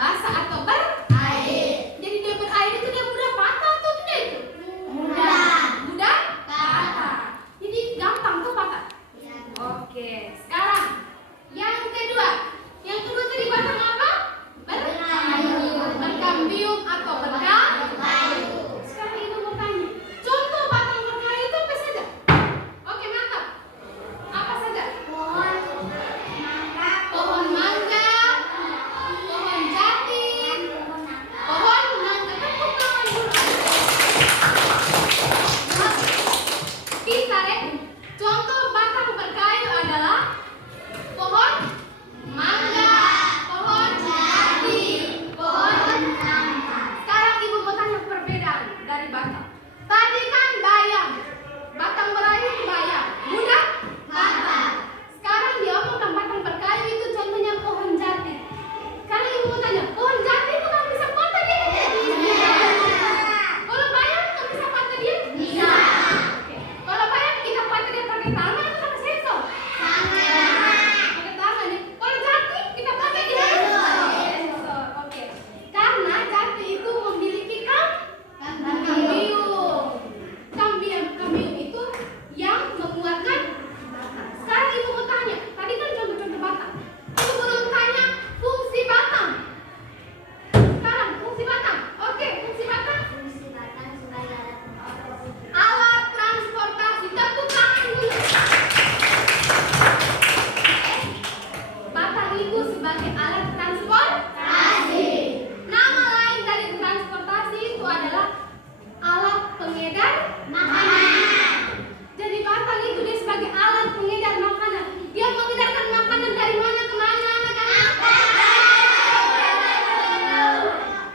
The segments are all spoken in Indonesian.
Basah atau berair. Jadi dia berair itu dia mudah patah atau tidak itu? Mudah patah. Jadi gampang tuh patah. Oke, sekarang yang kedua. Yang kedua tadi batang apa? Berkambium atau berkayu. Sekarang ibu mau tanya, contoh batang berkayu itu apa saja? Oke, mantap. Apa saja? Pohon mangga, pohon jati, pohon nangka. Tepuk tangan dulu. Kita contoh batang berkayu adalah pohon mangga, pohon jati, pohon nangka. Sekarang ibu mau tanya perbedaan dari batang. Tadi kan bayam, batang berayu itu bayam, mudah patah. Sekarang dia omongkan batang berkayu itu contohnya pohon jati. Sekarang ibu mau tanya, pohon jati itu kan bisa patah dia? Kalau bayam kan bisa patah dia? Bisa. Oke. Kalau bayam kita patah dia pakai tangan atau pakai sensor? Pakai tangan ya. Kalau jati kita pakai dia? Sensor. Oke. Karena jati itu memiliki kambium. Kambium itu yang mengeluarkan. Sekarang ibu mau tanya, tadi kan contoh-contoh batang. Ibu belum tanya fungsi batang. Sekarang fungsi batang. Oke, fungsi batang. Alat transportasi. Tepuk tangan dulu. Batang itu sebagai alat transportasi. Nama lain dari transportasi itu adalah alat pengedar makanan. Jadi batang itu dia sebagai alat pengedar makanan. Dia mengedarkan makanan dari mana ke mana, anak-anak?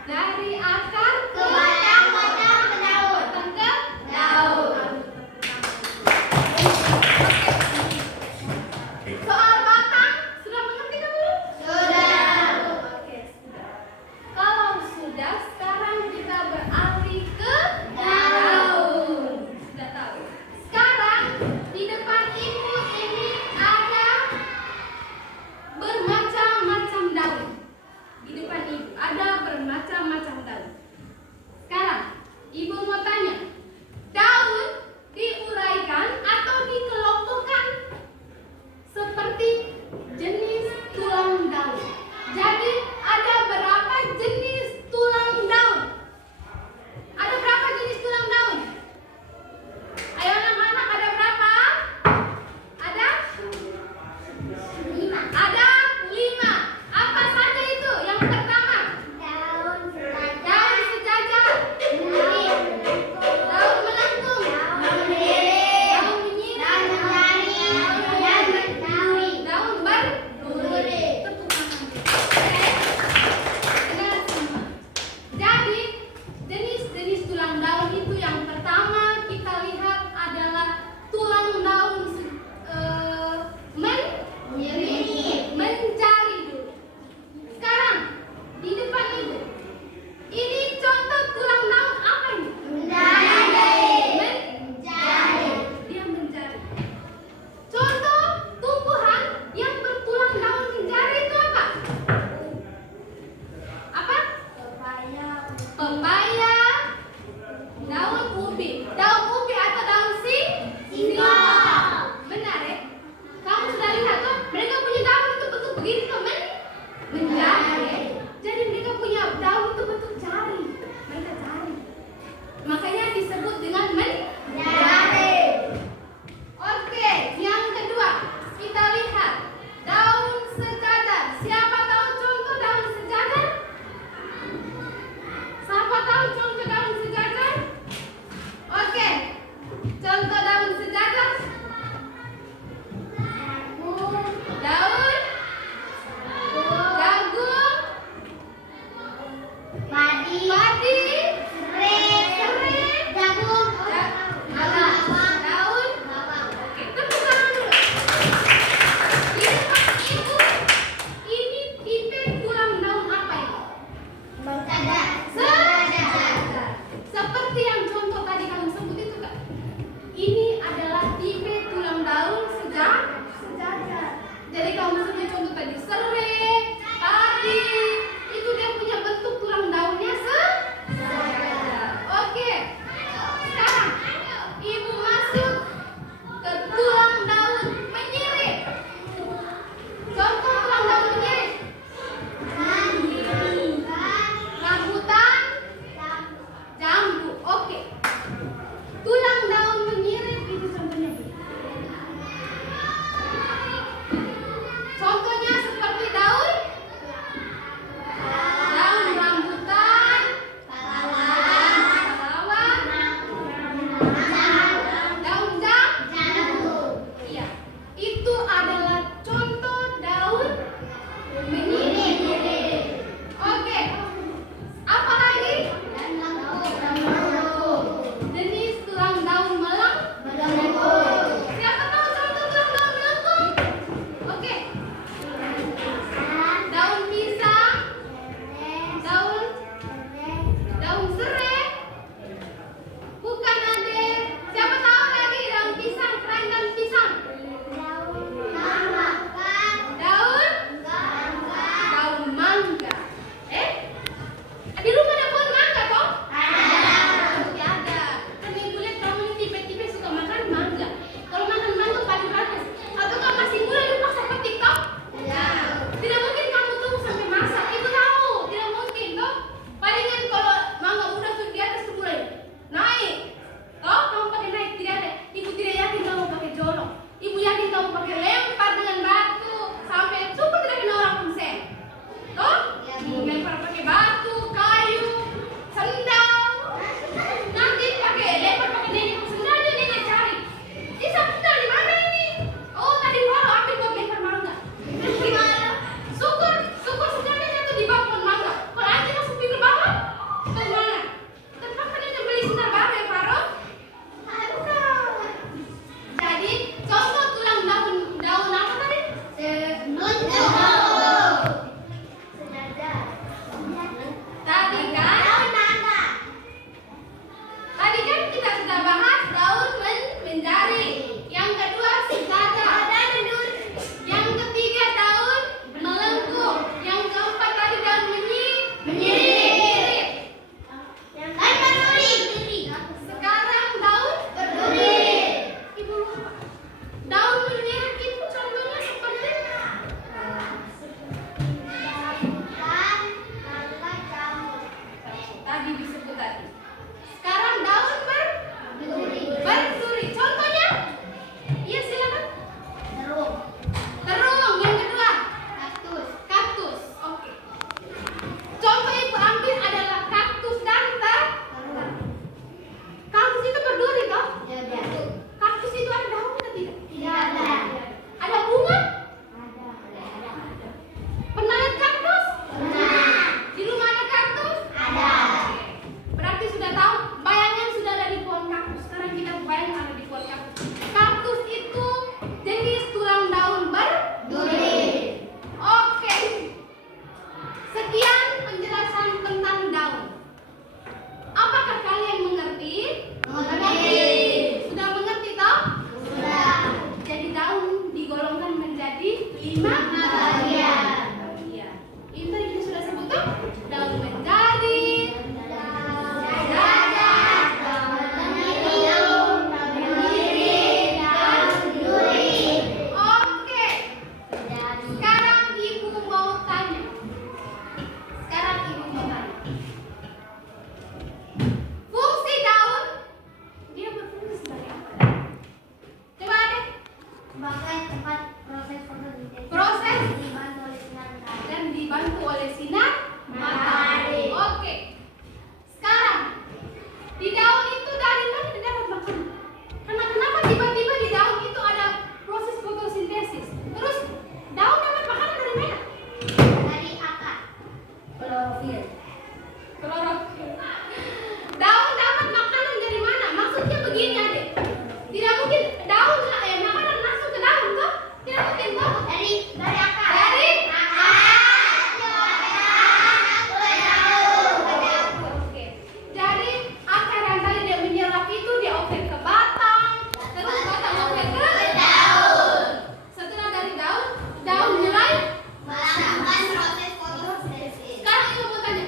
Dari akar ke batang ke daun. Batang ke daun. Soal batang sudah mengerti kan belum? Sudah. Oke, sudah. Kalau sudah, sekarang kita beralih ke daun. Sudah tahu. Sekarang di depan ibu ini ada bermacam-macam daun. Di depan ibu ada bermacam-macam daun. Sekarang ibu mau tanya, daun diuraikan atau dikelompokkan seperti jenis tulang daun. Jadi ada berapa jenis tulang daun? Ada berapa jenis tulang daun? Ayo anak-anak, ada berapa? Ada? 5. Ada 5. Apa saja itu? Yang pertama, daun sejajar, daun melengkung, daun menyirip, daun berduri. Tepuk tangan. Dengar semua. Jadi jenis-jenis tulang daun itu yang pertama kita lihat adalah tulang daun mencari dulu. Sekarang di depan ibu, ini contoh tulang daun apa ini? Mencari. Dia mencari. Contoh tumbuhan yang bertulang daun mencari itu apa? Apa? Pepaya, daun ubi atau daun singkong. Benar ya? Kamu sudah lihat tuh, mereka punya daun itu bentuk begini tuh, mencari. Jadi mereka punya daun itu bentuk jari. Mereka cari. Makanya disebut dengan mencari. Oke, yang kedua kita lihat daun sejajar. Siapa tahu contoh daun sejajar? Siapa tahu contoh daun sejajar? Oke, contoh daun sejajar. Daun jagung, padi, serai, jagung, daun. Oke, tepuk tangan dulu. Di depan ibu, ini tipe tulang daun apa ini? Sejajar. Seperti yang contoh tadi kamu sebut itu kan? Ini adalah tipe tulang daun sejajar. Jadi kamu sebut contoh tadi serai, padi, itu dia punya kalau pakai batu, kayu, sendal. Nanti pakai lempar pakai nenek. Sendalnya nenek cari. Ini sendal di mana ini? Oh tadi Faro ambil buat lempar mangga. Syukur sendalnya jatuh di bawah pohon mangga. Kalau Aji masuk pintu bawah, bagaimana? Terpaksa nenek beli sendal baru ya Faro. Jadi contoh tulang daun apa tadi? Tadi kan kita sudah bahas daun menjari. Yang kedua sejadah. Yang ketiga daun melengkung. Yang keempat tadi daun menyirit. Sekarang daun berduri. Ibu lupa. Daun menyirit itu contohnya seperti tadi disebut tadi. Sekarang daun berduri. Contohnya? Iya silakan. Terung. Yang kedua? Kaktus. Oke. Contoh yang ibu ambil adalah kaktus dan terung. Kaktus itu berduri toh? Kaktus itu ada daun atau tidak? Tidak. Ada bunga? Pernah lihat kaktus? Di rumah ada kaktus? Berarti sudah tahu bayangan sudah ada di pohon kaktus. Sekarang kita bayang ada di pohon kaktus. Kaktus itu jenis tulang daun berduri. Oke. Sekian penjelasan tentang daun. Apakah kalian mengerti? Sudah mengerti toh? Jadi daun digolongkan menjadi 5 bagian. Ini tadi kita sudah sebut toh? Daun menjadi, Oke. Sekarang ibu mau tanya. Fungsi daun, dia berfungsi sebagai apa? Coba deh. Proses dan dibantu oleh sinar matahari. Oke. Sekarang di daun itu dari mana dia dapat makanan? Kenapa tiba-tiba di daun itu ada proses fotosintesis? Terus daun dapat makanan dari mana? Klorofil. Daun dapat makanan dari mana? Maksudnya begini adek. Tidak mungkin daun makanan masuk ke daun toh? Tidak mungkin toh? Dari akar. Dari Oke. Jadi akar yang tadi dia menyerap itu dia oper ke batang, terus batang oper ke daun. Setelah dari daun mulai. Sekarang ibu mau tanya,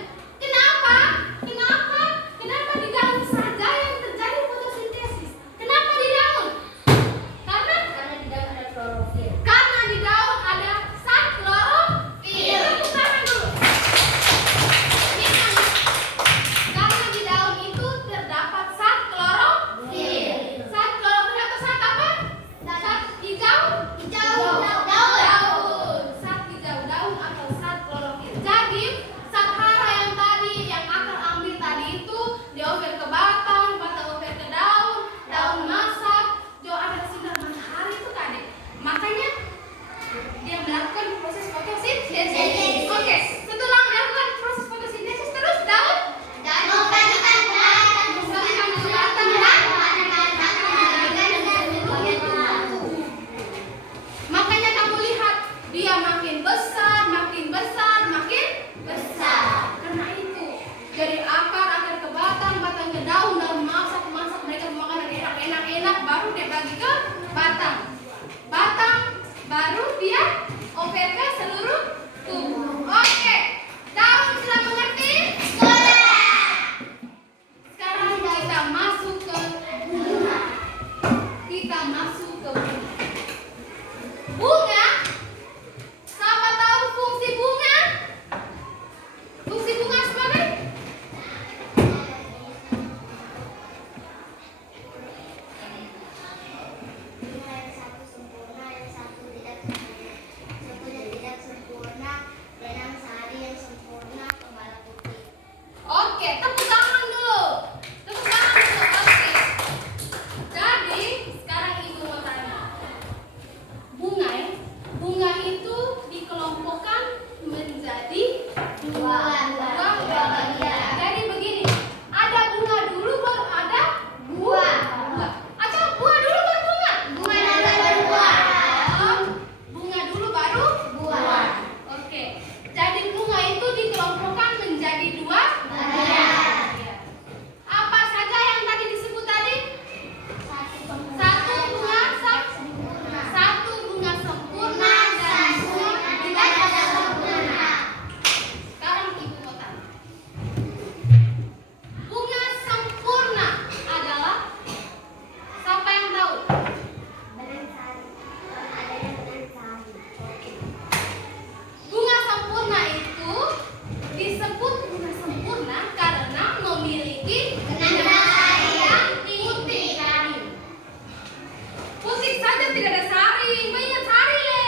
Putih saja tidak ada sari, banyak sari le.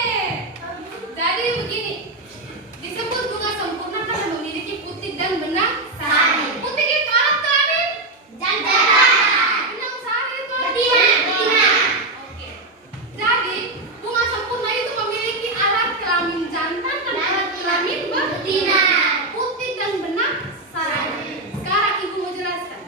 Jadi begini, disebut bunga sempurna karena memiliki putih dan benang sari. Putih itu alat kelamin? Benang sari itu betina. Oke. Jadi bunga sempurna itu memiliki alat kelamin jantan dan alat kelamin betina. Putih dan benang sari. Sekarang ibu mau jelaskan.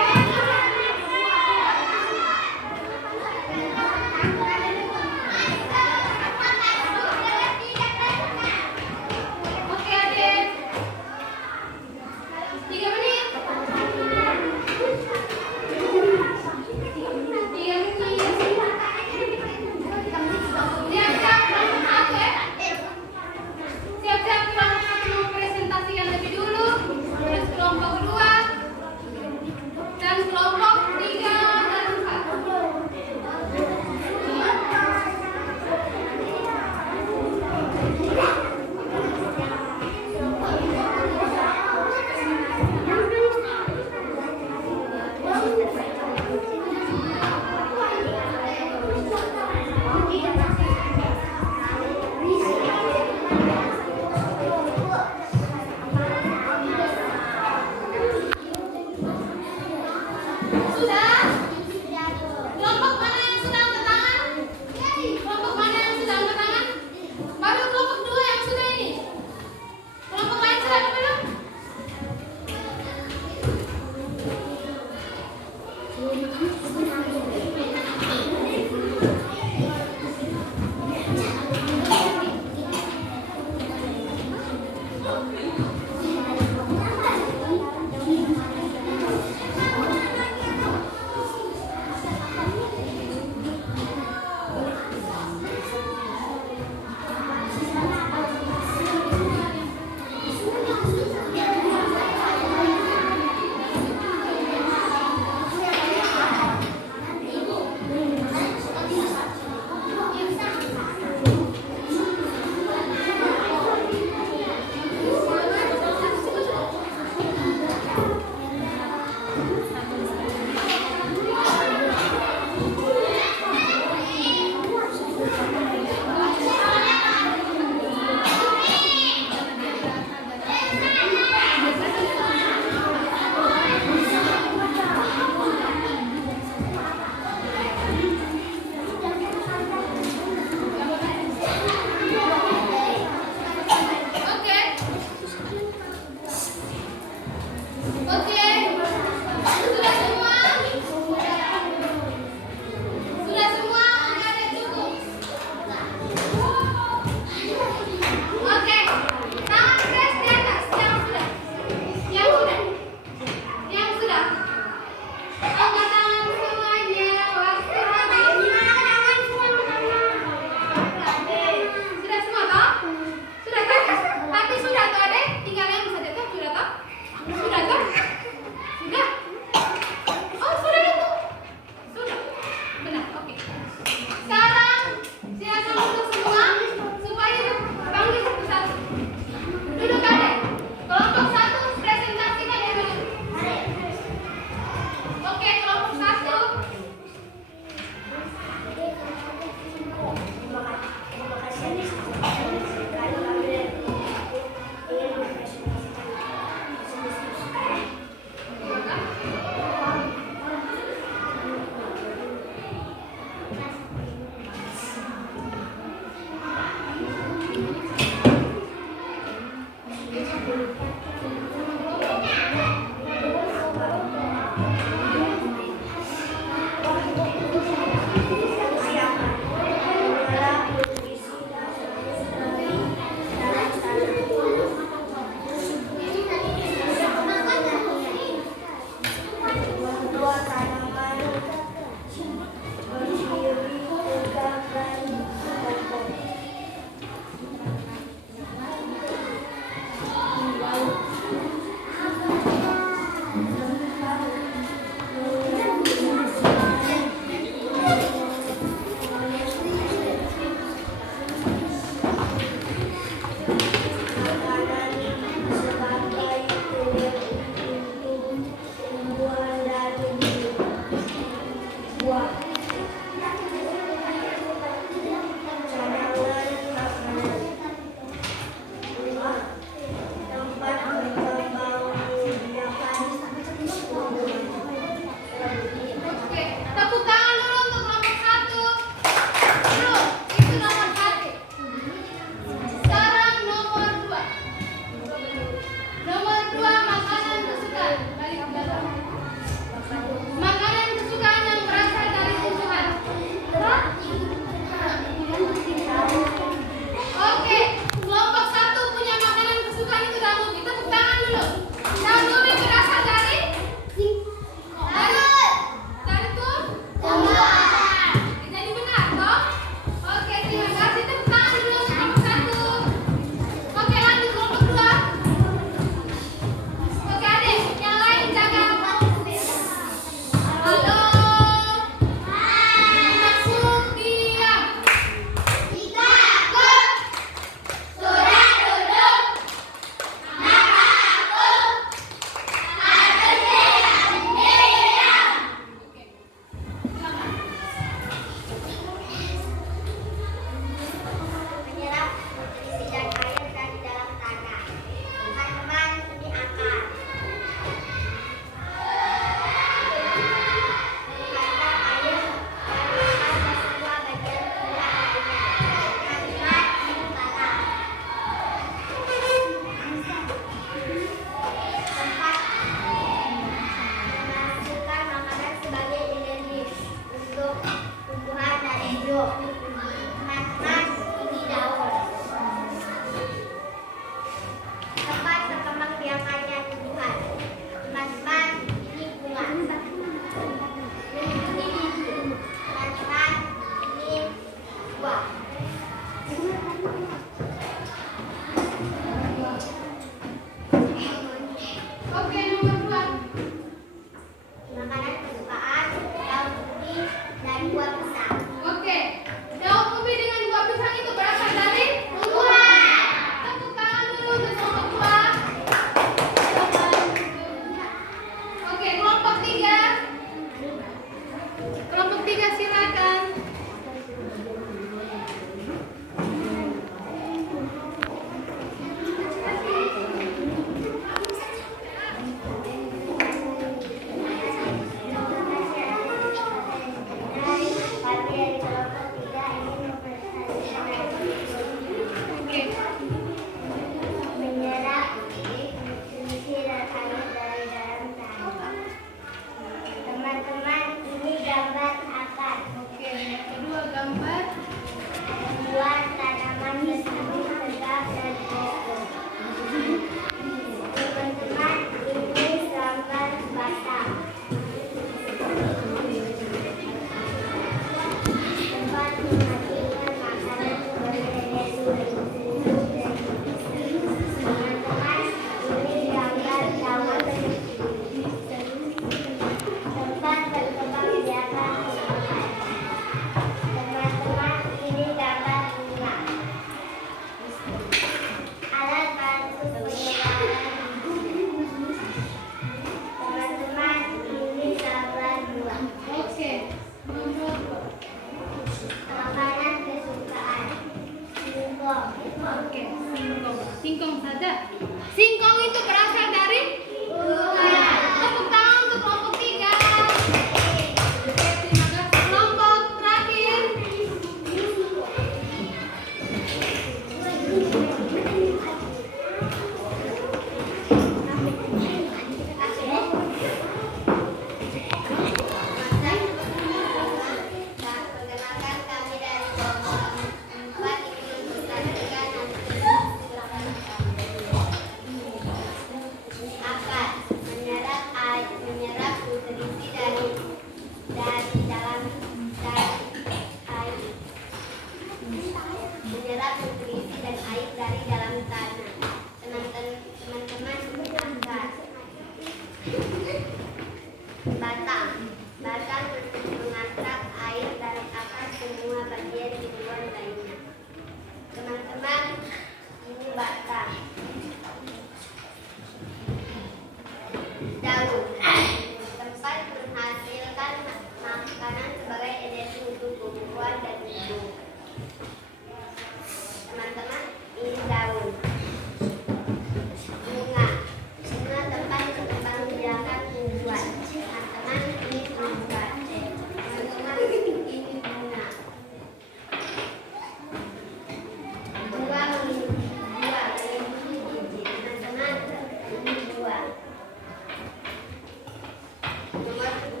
Coba